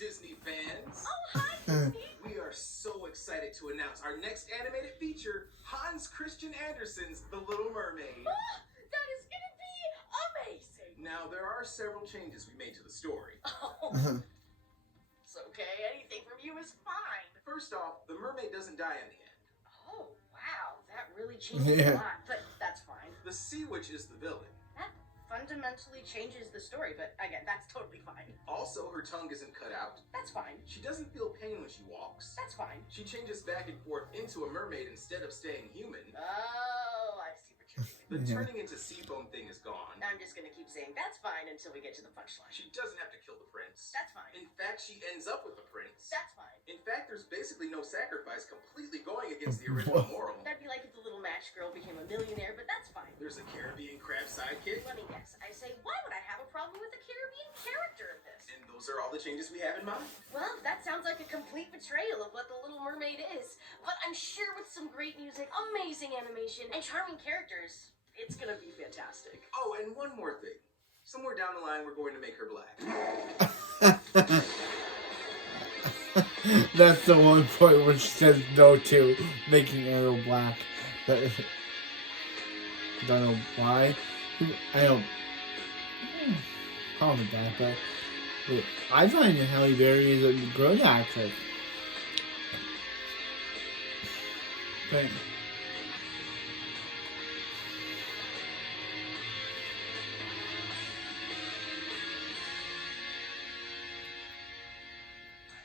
Disney fans. Oh, hi, Disney. We are so excited to announce our next animated feature, Hans Christian Andersen's The Little Mermaid. That is gonna be amazing. Now, there are several changes we made to the story. Oh, it's okay. Anything from you is fine. First off, the mermaid doesn't die in the end. Oh, wow. That really changes a lot, but that's fine. The sea witch is the villain. That fundamentally changes the story, but again, that's totally fine. Also, her tongue isn't cut out. That's fine. She doesn't feel pain when she walks. That's fine. She changes back and forth into a mermaid instead of staying human. Oh, I see what you're doing. The turning into sea foam thing is gone. I'm just gonna keep saying that's fine until we get to the punchline. She doesn't have to kill the prince. That's fine. In fact, she ends up with the prince. That's fine. In fact, there's basically no sacrifice, completely going against the original moral. That'd be like if the little match girl became a millionaire, but that's fine. There's a Caribbean crab sidekick. Let me guess. I say, why would I have a problem with the Caribbean character in this? And those are all the changes we have in mind. Well, that sounds like a complete betrayal of what The Little Mermaid is. But I'm sure with some great music, amazing animation, and charming characters, it's gonna be fantastic. Oh, and one more thing. Somewhere down the line, we're going to make her black. That's the one point where she says no to making Arrow black. But, don't know why. I don't call me that, but I find Halle Berry is a great actress. But,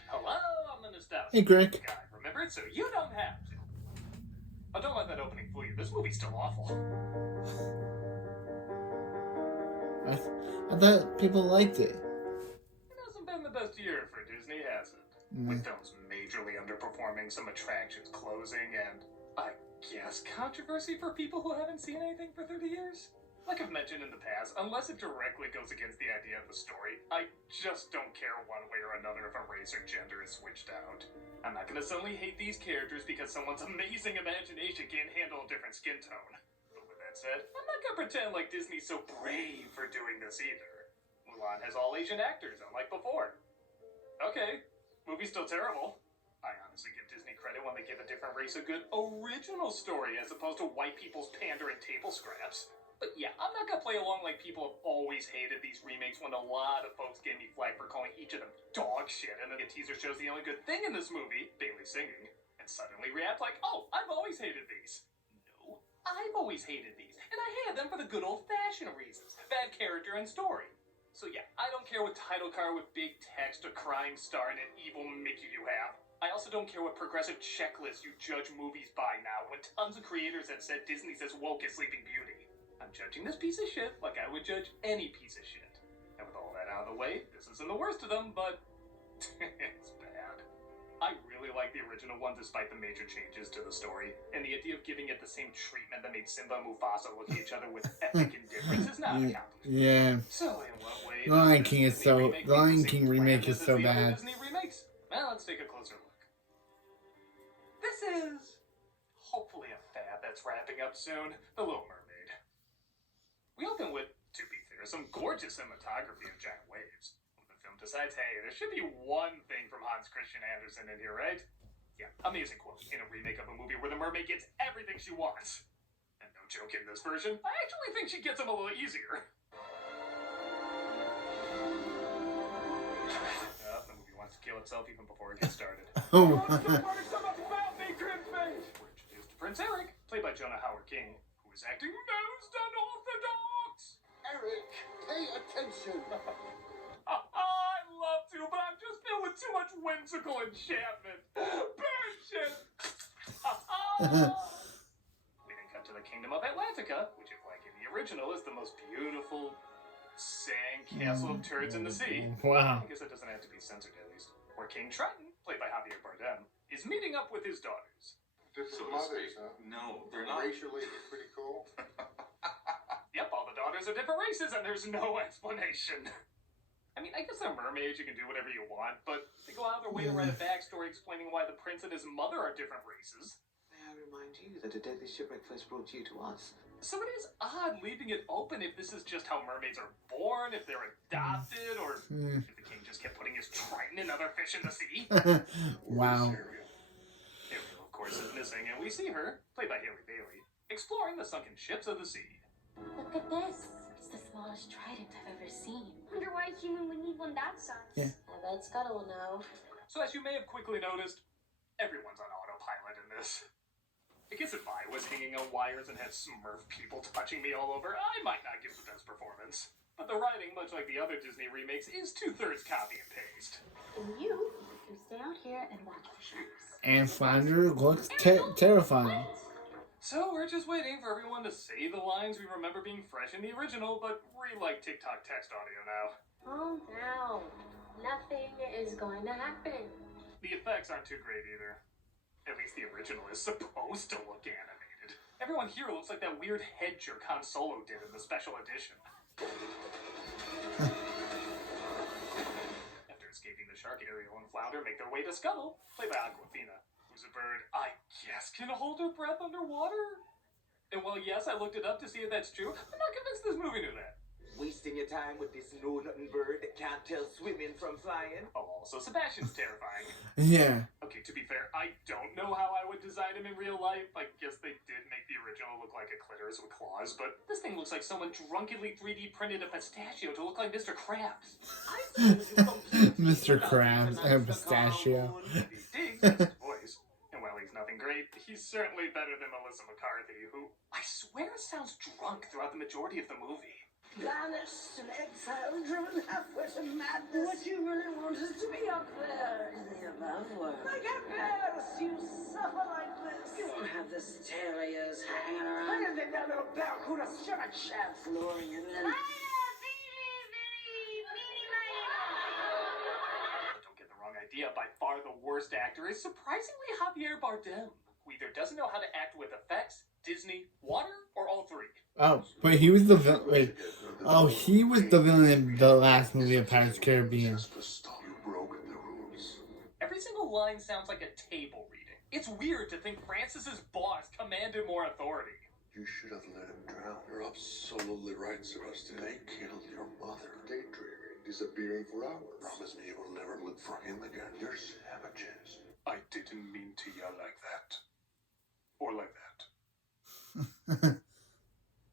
Hello, I'm the nostalgia hey, Greg. guy. Remember it, so you don't have to. Oh, don't let that opening fool you. This movie's still awful. I thought people liked it. It hasn't been the best year for Disney, has it? With films majorly underperforming, some attractions closing, and I guess controversy for people who haven't seen anything for 30 years? Like I've mentioned in the past, unless it directly goes against the idea of the story, I just don't care one way or another if a race or gender is switched out. I'm not gonna suddenly hate these characters because someone's amazing imagination can't handle a different skin tone. But with that said, I'm not gonna pretend like Disney's so brave for doing this either. Mulan has all Asian actors, unlike before. Okay, movie's still terrible. I honestly give Disney credit when they give a different race a good original story as opposed to white people's pandering table scraps. But yeah, I'm not gonna play along like people have always hated these remakes when a lot of folks gave me flack for calling each of them dog shit, and then the teaser shows the only good thing in this movie, Bailey singing, and suddenly react like, oh, I've always hated these. No, I've always hated these, and I hated them for the good old-fashioned reasons, bad character and story. So yeah, I don't care what title card with big text, a crime star, and an evil Mickey you have. I also don't care what progressive checklist you judge movies by now, when tons of creators have said Disney's as woke as Sleeping Beauty. I'm judging this piece of shit like I would judge any piece of shit. And with all that out of the way, this isn't the worst of them, but it's bad. I really like the original one despite the major changes to the story, and the idea of giving it the same treatment that made Simba and Mufasa look at each other with epic indifference is not accomplished. Yeah. So in what way The Lion King is so. The Lion King remake is so bad. Disney remakes? Well, let's take a closer look. This is hopefully a fad that's wrapping up soon. The Little Mermaid. We open with, to be fair, some gorgeous cinematography of giant waves. When the film decides, hey, there should be one thing from Hans Christian Andersen in here, right? Yeah, amazing quote in a remake of a movie where the mermaid gets everything she wants. And no joke in this version, I actually think she gets him a little easier. The movie wants to kill itself even before it gets started. Oh. We're introduced to Prince Eric, played by Jonah Howard King, who is acting most unorthodox. Eric, pay attention. I love to, but I'm just filled with too much whimsical enchantment. Burn shit. We then cut to the Kingdom of Atlantica, which, if like in the original, is the most beautiful sand castle of turds in the sea. Wow. I guess it doesn't have to be censored at least. Where King Triton, played by Javier Bardem, is meeting up with his daughters. Different mothers, huh? No, they're not. Racially, they're pretty cool. Yep, all the daughters are different races, and there's no explanation. I mean, I guess they're mermaids, you can do whatever you want, but they go out of their way to write a backstory explaining why the prince and his mother are different races. May I remind you that a deadly shipwreck first brought you to us? So it is odd leaving it open if this is just how mermaids are born, if they're adopted, or if the king just kept putting his trident and other fish in the sea. Wow. Ariel, of course, is missing, and we see her, played by Haley Bailey, exploring the sunken ships of the sea. Look at this. It's the smallest trident I've ever seen. Wonder why a human would need one that size. Yeah. I bet Scuttle will know. So as you may have quickly noticed, everyone's on autopilot in this. I guess if I was hanging on wires and had Smurf people touching me all over, I might not give the best performance. But the writing, much like the other Disney remakes, is 2/3 copy and paste. And you can stay out here and watch the sharks. And Flounder looks terrifying. So we're just waiting for everyone to say the lines we remember being fresh in the original, but like TikTok text audio now. Calm down. Nothing is going to happen. The effects aren't too great either. At least the original is supposed to look animated. Everyone here looks like that weird head jerk Han Solo did in the special edition. After escaping the shark, Ariel and Flounder make their way to Scuttle, played by Aquafina, who's a bird I guess can hold her breath underwater. And while yes, I looked it up to see if that's true, I'm not convinced this movie knew that. Wasting your time with this know-nothing bird that can't tell swimming from flying. Oh, also Sebastian's terrifying. Yeah. Okay, to be fair, I don't know how I would design him in real life. I guess they did make the original look like a clitoris with claws, but this thing looks like someone drunkenly 3D printed a pistachio to look like Mr. Krabs. Mr. Krabs and pistachio. He digs his voice, and while he's nothing great, he's certainly better than Melissa McCarthy, who I swear sounds drunk throughout the majority of the movie. Banished and exiled, driven halfway to madness. What you really want is to be up there in the above world. Like a beast, you suffer like this. You won't have the terriers hanging around. I didn't think that little barracuda stood a chance luring you in. But don't get the wrong idea, by far the worst actor is surprisingly Javier Bardem, who either doesn't know how to act with effects, Disney, water, or all three. Oh, but he was the villain. Wait. Oh, he was the villain in the last movie of Pirates of the Caribbean. Every single line sounds like a table reading. It's weird to think Francis's boss commanded more authority. You should have let him drown. You're absolutely right, Sebastian. They killed your mother. Daydreaming, disappearing for hours. Promise me you will never look for him again. You're savages. I didn't mean to yell like that. Or like that.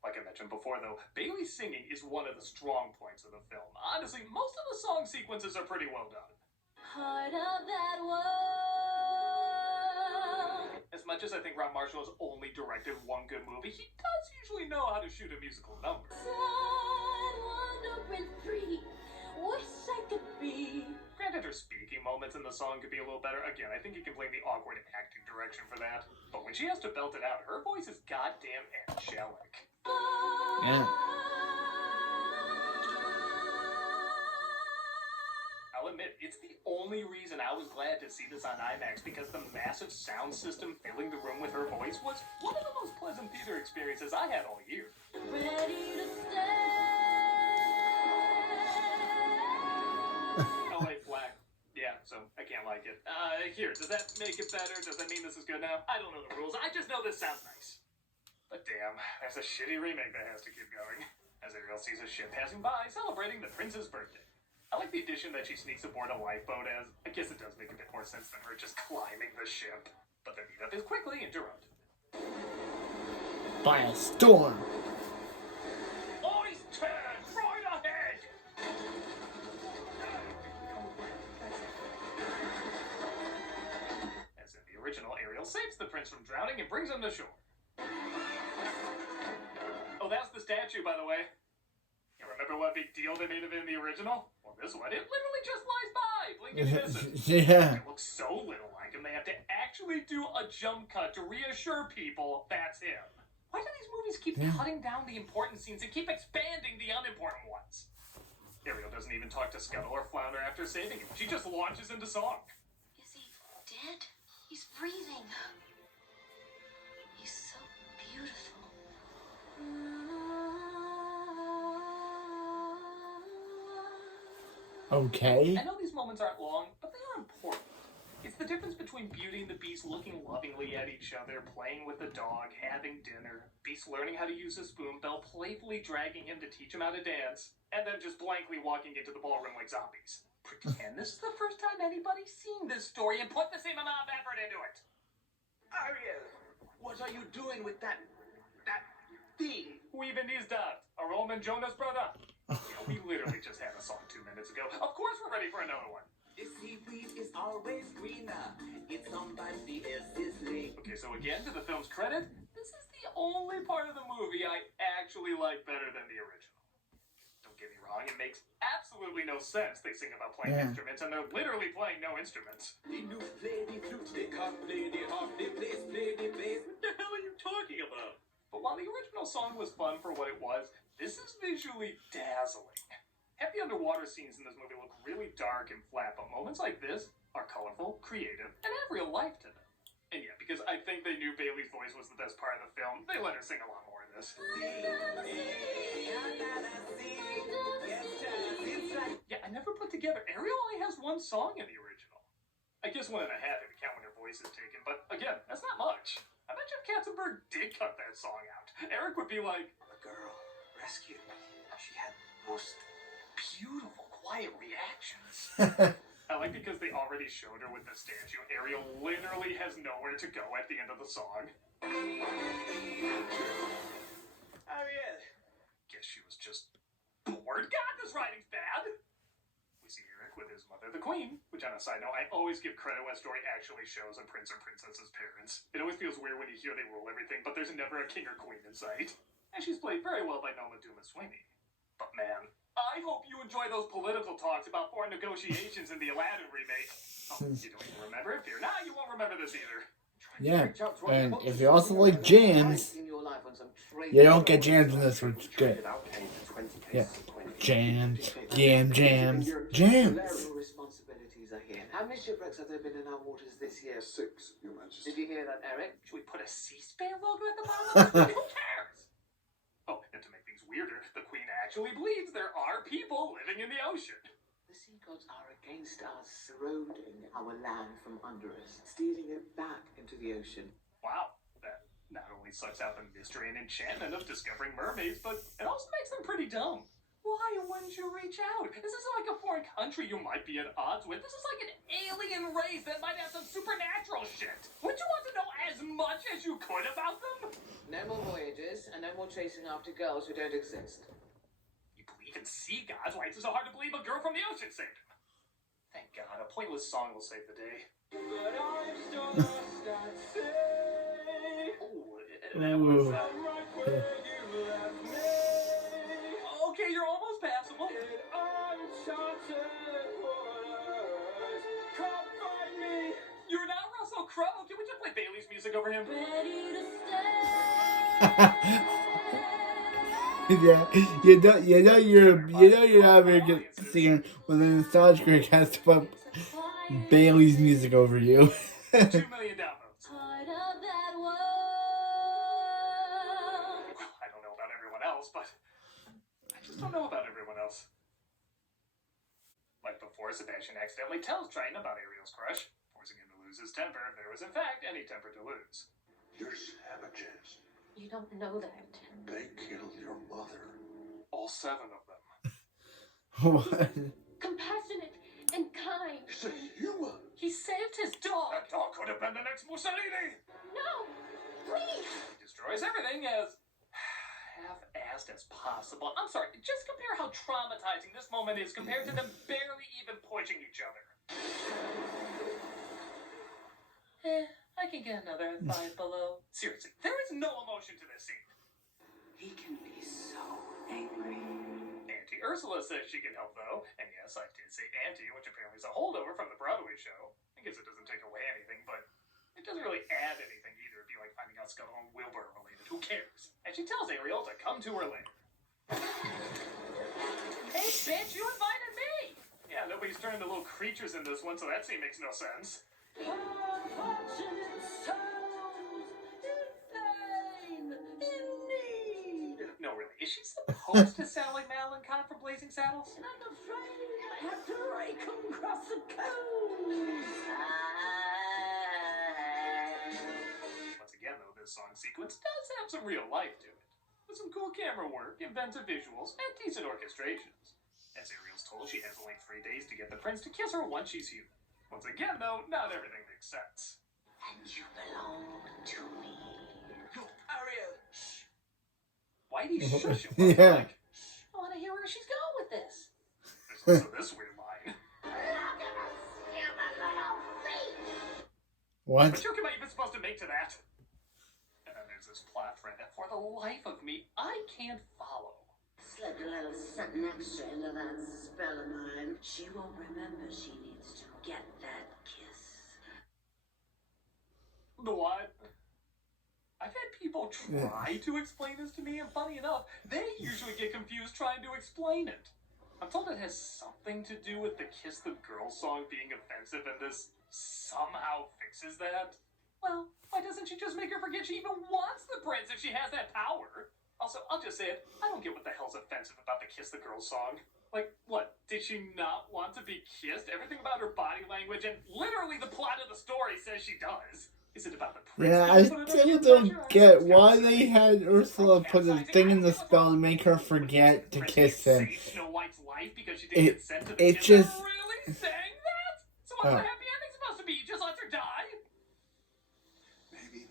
Like I mentioned before, though, Bailey's singing is one of the strong points of the film. Honestly, most of the song sequences are pretty well done. Part of that world. As much as I think Rob Marshall has only directed one good movie, he does usually know how to shoot a musical number. Sad, wandering free. Wish I could be. Granted, her speaking moments in the song could be a little better. Again, I think you can blame the awkward acting direction for that. But when she has to belt it out, her voice is goddamn angelic. Yeah. I'll admit, it's the only reason I was glad to see this on IMAX, because the massive sound system filling the room with her voice was one of the most pleasant theater experiences I had all year. Ready to stay. Oh wait, black. Yeah, so I can't like it. Here, does that make it better? Does that mean this is good now? I don't know the rules, I just know this sounds nice. But damn, there's a shitty remake that has to keep going. As Ariel sees a ship passing by, celebrating the prince's birthday. I like the addition that she sneaks aboard a lifeboat, as I guess it does make a bit more sense than her just climbing the ship. But their meetup is quickly interrupted. By a storm. Eyes turn right ahead! As in the original, Ariel saves the prince from drowning and brings him to shore. Oh, that's the statue, by the way. You remember what big deal they made of it in the original? Well, this one, it literally just flies by, blinking and missing. Yeah. It looks so little like him, they have to actually do a jump cut to reassure people that's him. Why do these movies keep cutting down the important scenes and keep expanding the unimportant ones? Ariel doesn't even talk to Scuttle or Flounder after saving him. She just launches into song. Is he dead? He's breathing. He's so beautiful. Okay. I know these moments aren't long, but they are important. It's the difference between Beauty and the Beast looking lovingly at each other, playing with the dog, having dinner, Beast learning how to use a spoon, Belle playfully dragging him to teach him how to dance, and then just blankly walking into the ballroom like zombies. pretend this is the first time anybody's seen this story and put the same amount of effort into it. Ariel, what are you doing with that thing? Weaving these dots. A Roman Jonas brother. Yeah, we literally just had a song 2 minutes ago. Of course we're ready for another one. The seaweed is always greener. It's somebody else's lake. Okay, so again, to the film's credit, this is the only part of the movie I actually like better than the original. Don't get me wrong, it makes absolutely no sense. They sing about playing instruments, and they're literally playing no instruments. The newt play the flute, they can't play the harp, they play the bass. What the hell are you talking about? But while the original song was fun for what it was, this is visually dazzling. Half the underwater scenes in this movie look really dark and flat, but moments like this are colorful, creative, and have real life to them. And yeah, because I think they knew Bailey's voice was the best part of the film, they let her sing a lot more in this. Yeah, I never put together. Ariel only has one song in the original. I guess 1.5 if you count when her voice is taken, but again, that's not much. I bet you if Katzenberg did cut that song out, Eric would be like, The girl rescued me. She had most beautiful, quiet reactions. I like because they already showed her with the statue. Ariel literally has nowhere to go at the end of the song. Ariel. Guess she was just bored. God, this writing's bad! We see Eric with his mother, the Queen, which on a side note, I always give credit when a story actually shows a prince or princess's parents. It always feels weird when you hear they rule everything, but there's never a king or queen in sight. And she's played very well by Noma Sweeney. But man, I hope you enjoy those political talks about foreign negotiations in the Aladdin remake. Oh, you don't even remember it? Fear not, you won't remember this either. Yeah, and if you also like jams, you don't get jams in this, which is good. Yeah, jams, jams. Responsibilities are here. How many shipwrecks have there been in our waters this year? 6, Your Majesty. Did you hear that, Eric? Should we put a C-SPAN logo at the bottom of this? Who cares? Oh, and to make things weirder, the Queen actually believes there are people living in the ocean. The sea gods are against us, eroding our land from under us, stealing it back into the ocean. Wow, that not only sucks out the mystery and enchantment of discovering mermaids, but it also makes them pretty dumb. Why wouldn't you reach out? This isn't like a foreign country you might be at odds with. This is like an alien race that might have some supernatural shit. Wouldn't you want to know as much as you could about them? No more voyages, and no more chasing after girls who don't exist. You believe in sea gods? Why is it so hard to believe a girl from the ocean saved him? Thank God, a pointless song will save the day. But I'm still lost at sea. Oh, that was... Right where you left me. Okay, you're almost passable. In uncharted waters. Come find me. You're not Russell Crowe. Can we just play Bailey's music over him? Ready to stay. Yeah, you're not very good singer when the nostalgia critic has to put Bailey's music over you. 2 million downloads. Part of that world. Well, I don't know about everyone else, but I just don't know about everyone else. Like before, Sebastian accidentally tells Triton about Ariel's crush, forcing him to lose his temper if there was in fact any temper to lose. You're savages. You don't know that. They killed your mother. All 7 of them. What? Compassionate and kind. He's a human. He saved his dog. That dog could have been the next Mussolini. No! Please! He destroys everything as half-assed as possible. I'm sorry, just compare how traumatizing this moment is compared to them barely even pushing each other. I can get another 5 below. Seriously, there is no emotion to this scene. He can be so angry. Auntie Ursula says she can help, though. And yes, I did say auntie, which apparently is a holdover from the Broadway show. I guess it doesn't take away anything, but it doesn't really add anything either. It'd be like finding out Scuttle and Wilbur are related. Who cares? And she tells Ariel to come to her later. Hey, bitch, you invited me! Yeah, nobody's turned into little creatures in this one, so that scene makes no sense. Unfortunate souls, insane, in need. No, really. Is she supposed to sound like Madeline Kahn from Blazing Saddles? And I'm afraid I have to rake 'em across the coals. Once again, though, this song sequence does have some real life to it. With some cool camera work, inventive visuals, and decent orchestrations. As Ariel's asshole, she has only 3 days to get the prince to kiss her once she's human. Once again, though, not everything makes sense. And you belong to me. No, Ariel. Whitey shush him. Yeah. Like, I want to hear where she's going with this. there's also this weird line. What? What joke am I even supposed to make to that? And then there's this plot thread that for the life of me, I can't follow. Slip a little something extra into that spell of mine. She won't remember she needs to get that kiss. The what? I've had people try to explain this to me, and funny enough, they usually get confused trying to explain it. I'm told it has something to do with the Kiss the Girl song being offensive, and this somehow fixes that. Well, why doesn't she just make her forget she even wants the prince if she has that power? Also, I'll just say it, I don't get what the hell's offensive about the Kiss the Girl song. Like, what, did she not want to be kissed? Everything about her body language and literally the plot of the story says she does. Is it about the prince? Yeah, I still don't get why they had Ursula put a thing in the spell and make her forget to kiss him. Snow White's life because she didn't consent to the It kiss? just... They're really saying that? So what's the happy ending supposed to be? You just let her die? Maybe.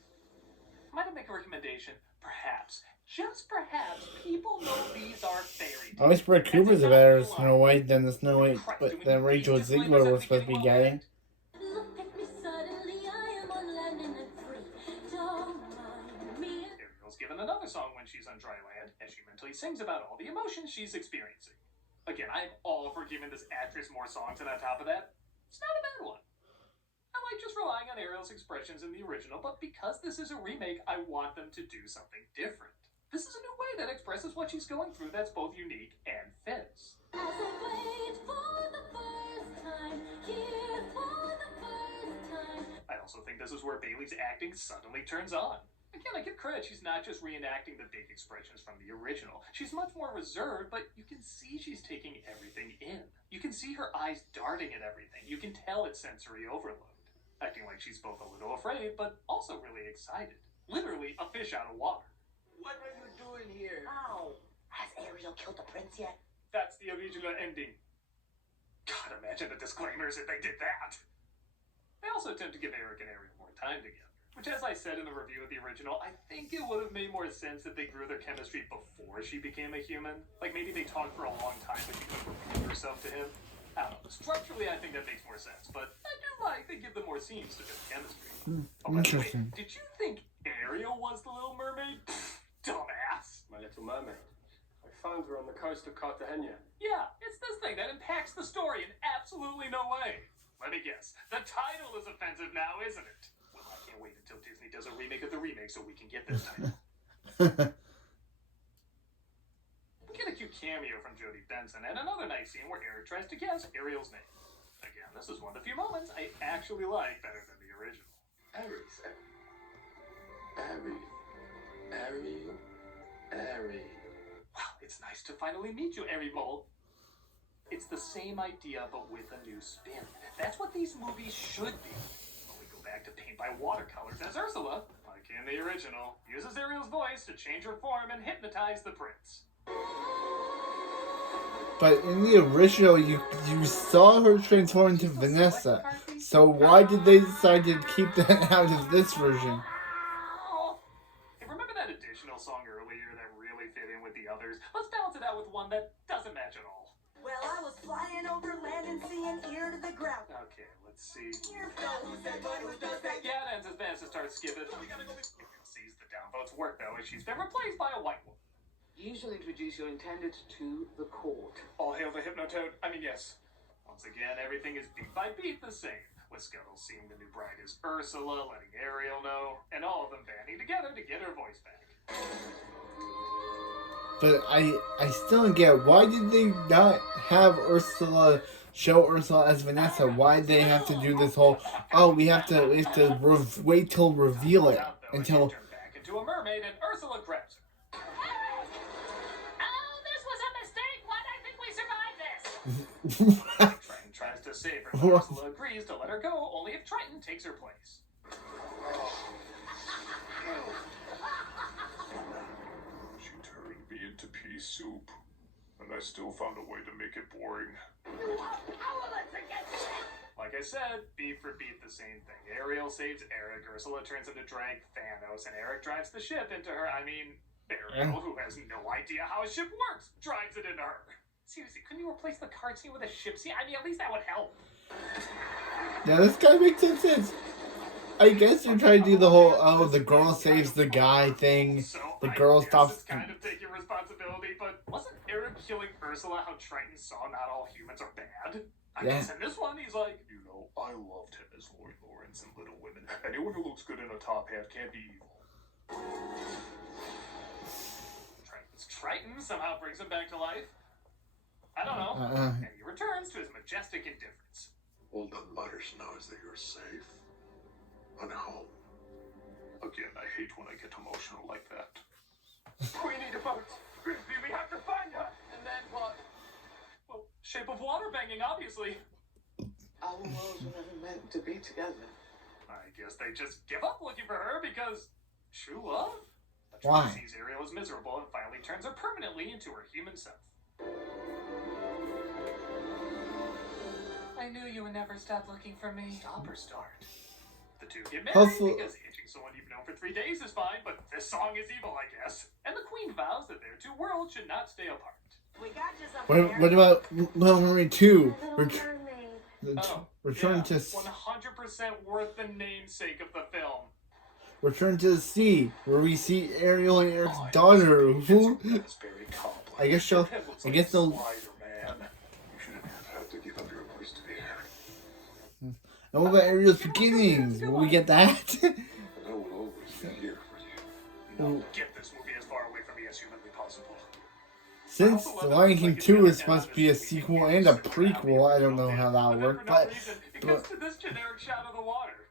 Might I make a recommendation? Perhaps, just perhaps, people know these are fairy tales. I wish Brett Cooper's a better Snow White than the Snow White that Rachel Ziegler was supposed to be getting. Look at me suddenly, I am on land in a free. Don't mind me. Ariel's given another song when she's on dry land, as she mentally sings about all the emotions she's experiencing. Again, I'm all for giving this actress more songs, and on top of that, it's not a bad one. I like just relying on Ariel's expressions in the original, but because this is a remake, I want them to do something different. This is a new way that expresses what she's going through that's both unique and fits. As I wait for the first time, here for the first time. I also think this is where Bailey's acting suddenly turns on. Again, I give credit, she's not just reenacting the big expressions from the original. She's much more reserved, but you can see she's taking everything in. You can see her eyes darting at everything. You can tell it's sensory overload. Acting like she's both a little afraid, but also really excited. Literally a fish out of water. What are you doing here? Oh, has Ariel killed the prince yet? That's the original ending. God, imagine the disclaimers if they did that. They also attempt to give Eric and Ariel more time together. Which, as I said in the review of the original, I think it would have made more sense if they grew their chemistry before she became a human. Like, maybe they talked for a long time, but she couldn't reveal herself to him. I don't know. Structurally, I think that makes more sense, but I do like they give them more scenes to build chemistry. Oh, by the way, Interesting. did you think Ariel was the Little Mermaid? Dumbass. My Little Mermaid. I found her on the coast of Cartagena. Yeah, it's this thing that impacts the story in absolutely no way. Let me guess. The title is offensive now, isn't it? Well, I can't wait until Disney does a remake of the remake so we can get this title. We get a cute cameo from Jodie Benson and another nice scene where Eric tries to guess Ariel's name. Again, this is one of the few moments I actually like better than the original. Ariel. Well, it's nice to finally meet you, Ariel. It's the same idea, but with a new spin. That's what these movies should be. When we go back to paint by watercolors as Ursula, like in the original, uses Ariel's voice to change her form and hypnotize the prince. But in the original, you saw her transform into Vanessa. So why did they decide to keep that out of this version? Hey, remember that additional song earlier that really fit in with the others? Let's balance it out with one that doesn't match at all. Well, I was flying over land and seeing ear to the ground. Okay, let's see. Who said what? Who does that? Yeah, it ends as Vanessa starts skipping. Ariel sees the downvotes work though, as she's been replaced by a white woman. You shall introduce your intended to the court. All hail the Hypnotoad. I mean, yes. Once again, everything is beat by beat the same. With Scuttle seeing the new bride is Ursula, letting Ariel know, and all of them banding together to get her voice back. But I still don't get, why did they not have Ursula show Ursula as Vanessa? Why did they have to do this whole, oh, we have to wait till reveal it until... Turn back into a mermaid and Ursula grabs her. Oh, this was a mistake. Why did I think we survived this? Triton tries to save her, but Ursula agrees to let her go only if Triton takes her place. She turned me into pea soup. and I still found a way to make it boring. You are powerless against it! Like I said, beat for beat the same thing. Ariel saves Eric, Ursula turns into drag Thanos, and Eric drives the ship into her. I mean, Ariel, who has no idea how a ship works, drives it into her. Seriously, couldn't you replace the cart scene with a ship scene? I mean, at least that would help. Now this guy makes some sense. I guess you're trying to do the whole, oh, the girl saves the guy thing. So The girl I guess stops. it's kind of taking responsibility, but wasn't Eric killing Ursula how Triton saw not all humans are bad? I Yeah. guess in this one, he's like, You know, I loved him as Lord Lawrence in Little Women. Anyone who looks good in a top hat can't be evil. Triton somehow brings him back to life. I don't know. And he returns to his majestic indifference. All that matters now is that you're safe and home. Again, I hate when I get emotional like that. We need a boat. We have to find her. And then what? Well, Shape of Water banging, obviously. Our worlds were never meant to be together. I guess they just give up looking for her because true love? Why? She sees Ariel as miserable and finally turns her permanently into her human self. I knew you would never stop looking for me. Stop or start? The two get married because hitching someone you've known for 3 days is fine, but this song is evil, I guess. And the Queen vows that their two worlds should not stay apart. We got you something. What about Little Mermaid 2? Little Mermaid. Return to 100% worth the namesake of the film. Return to the Sea, where we see Ariel and Eric's daughter. Who? I guess they'll. You shouldn't have had to give up your voice to be here. And what about Ariel's beginnings? Will we get that? And I will always be here for you. No, get this movie as far away from me as humanly possible. Since The Lion King 2 is supposed to be a sequel and a prequel, I don't know how that'll work, but Because to this generic shot of the water.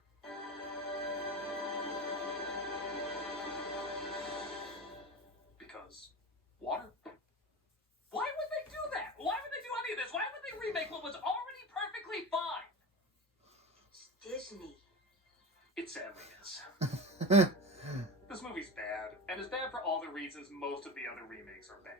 Because water. Why would they do that? Why would they do any of this? Why would they remake what was already perfectly fine? It's Disney. It sadly is. This movie's bad, and it's bad for all the reasons most of the other remakes are bad.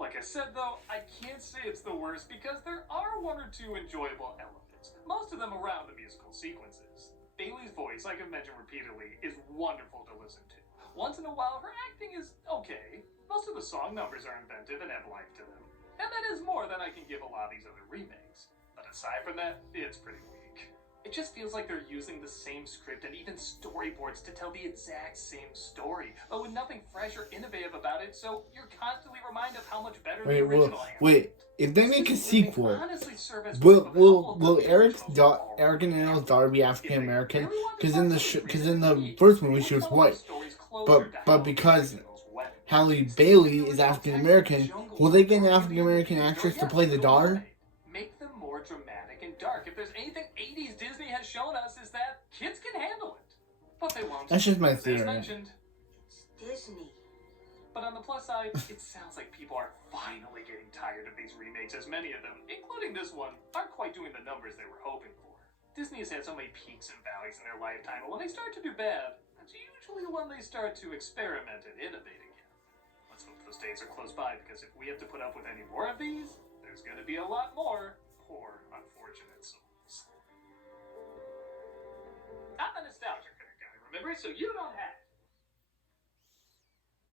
Like I said, though, I can't say it's the worst because there are one or two enjoyable elements, most of them around the musical sequences. Bailey's voice, like I've mentioned repeatedly, is wonderful to listen to. Once in a while, her acting is okay. Most of the song numbers are inventive and have life to them. And that is more than I can give a lot of these other remakes. But aside from that, it's pretty weak. It just feels like they're using the same script and even storyboards to tell the exact same story, but with nothing fresh or innovative about it, so you're constantly reminded of how much better the original wait. If they make a sequel, will Eric and Ariel's daughter be African American? Because in the first movie she was white, but because Halle Bailey is African American, will they get an African American actress to play the daughter? Make them more dramatic and dark. If there's anything 80s Disney has shown us is that kids can handle it. But they won't. That's just my As theory. mentioned. It's Disney. But on the plus side, it sounds like people are finally getting tired of these remakes, as many of them, including this one, aren't quite doing the numbers they were hoping for. Disney has had so many peaks and valleys in their lifetime, and when they start to do bad, that's usually when they start to experiment and innovate again. Let's hope those days are close by, because if we have to put up with any more of these, there's going to be a lot more poor, unfortunate souls. I'm a nostalgia critic guy, remember? So you don't have